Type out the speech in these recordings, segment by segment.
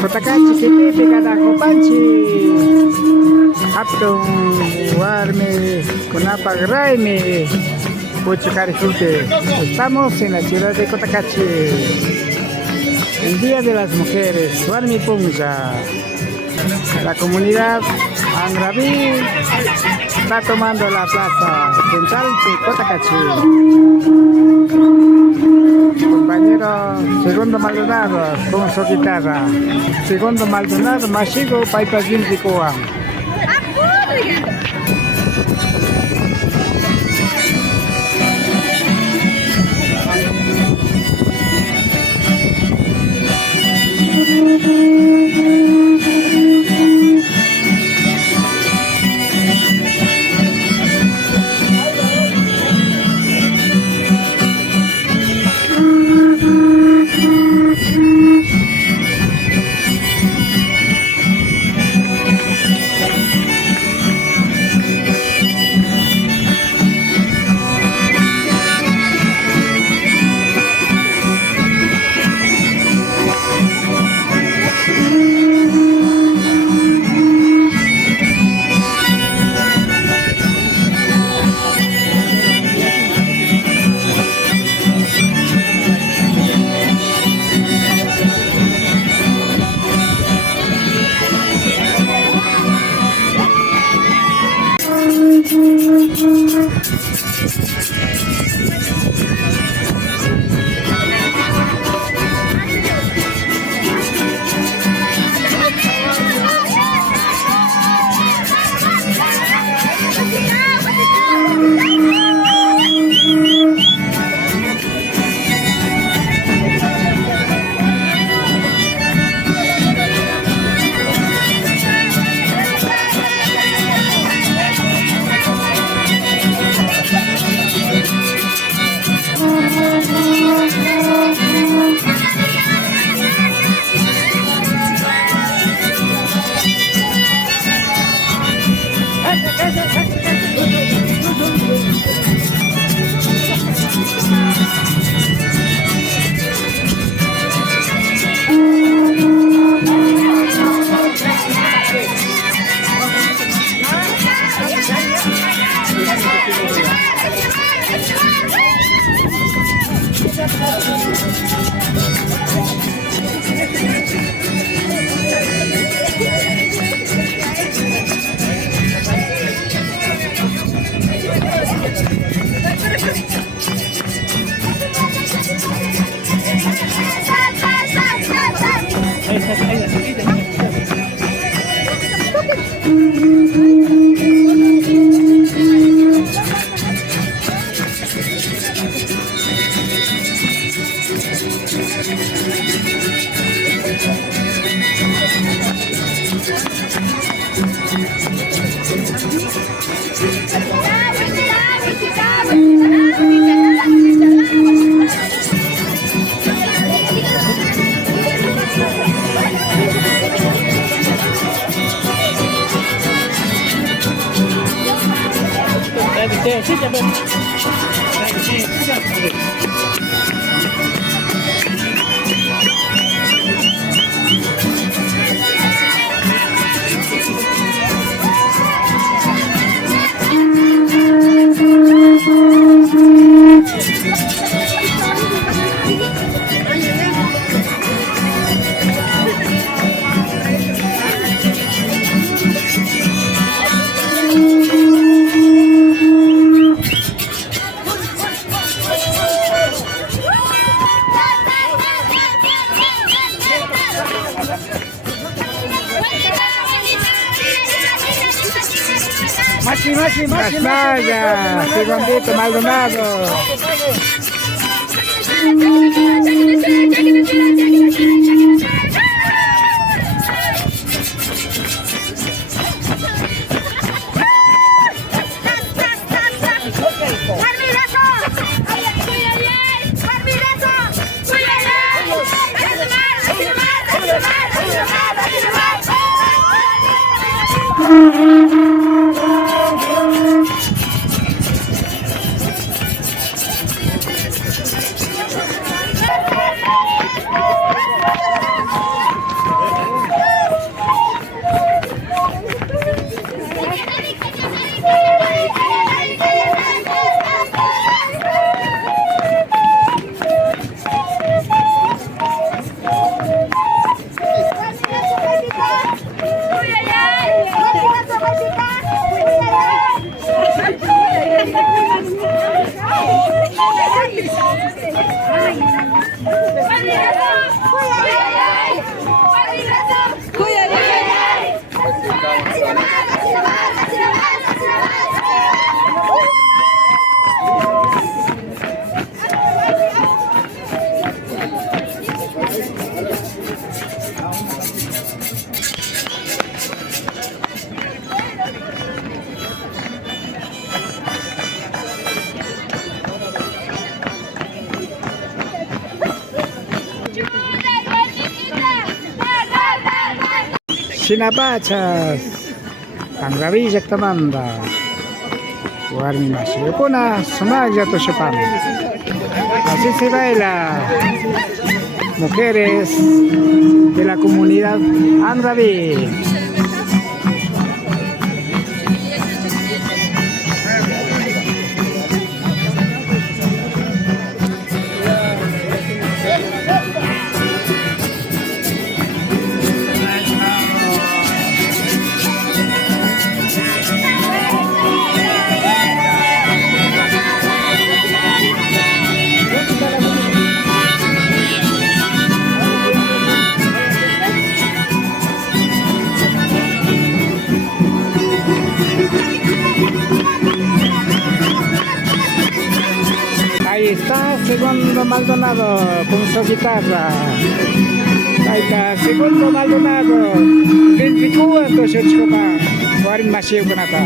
Kotakachi kitipi karajo panchi. Hatun warmi kunapak raymi puchikarijunki. Estamos en la ciudad de Cotacachi. El Día de las Mujeres, Warmi Punja. La comunidad Angraví está tomando la plaza central de Cotacachi. Compañero Segundo Maldonado con su guitarra. Segundo Maldonado, Machigo, Paipa Jimzicoa. Machi, Segundito Maldonado. Sinapachas. Angrabi llaqtamanta. Warmi mashikuna sumaqlla tushupan. Así se baila. Mujeres de la comunidad Angrabi. Ahí está, segundo Maldonado con su guitarra. Ahí está, segundo Maldonado. Benficua, entonces, chicopa. Guarin masih kunata.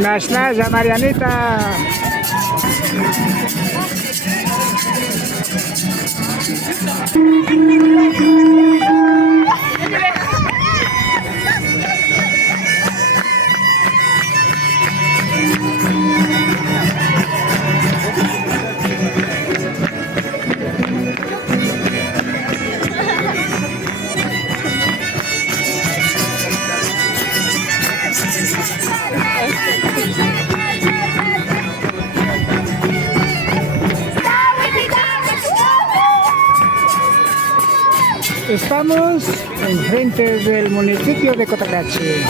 Nashnaya Marianita. Estamos enfrente del municipio de Cotacachi.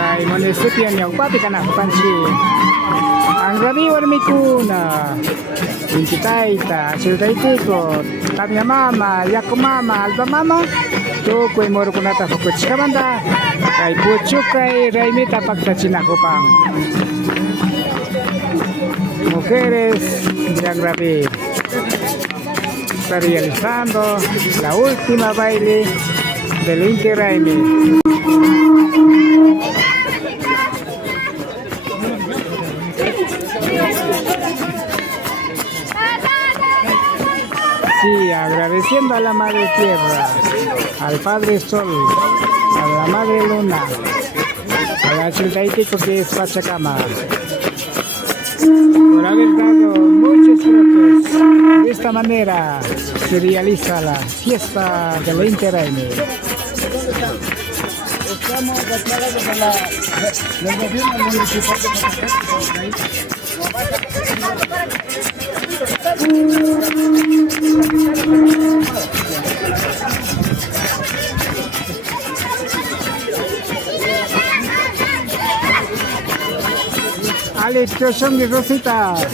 Ay, municipio de Ñaupapi, Canapanchi. Angrabi warmikuna. Intitaita, Chiltaitico, Tamia Mama, Yaku Mama, Alba Mama. Tukoy morukunata fukuchikabanda. Kay puchukay raimita pagtachinakupang. Mujeres de Angrabi. Está realizando la última baile del Inti Raymi. Sí, agradeciendo a la Madre Tierra, al Padre Sol, a la Madre Luna, a la Chiltaitico que es Pachacama, por haber dado muchos frutos. De esta manera se realiza la fiesta del Inti Raymi. Estamos declarados del gobierno municipal de Cotacachi. Ale, ¿qué son mis rositas?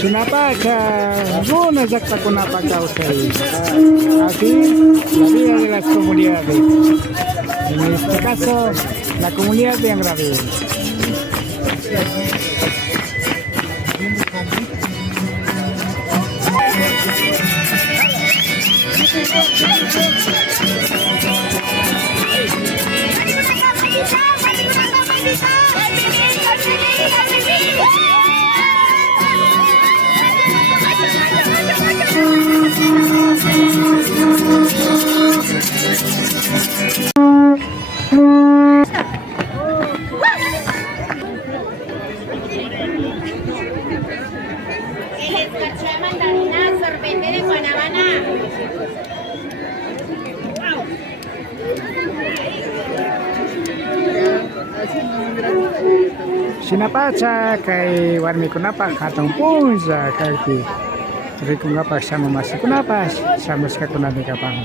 Sunapacha, buena yakta kunapacha ustedes. Así, la vida de las comunidades. En este caso, la comunidad de Angrabi. Sinapacha kay warmi kunapak hatong punsa kay ti rico ngapak sama masih kunapas sama ska kunami kapang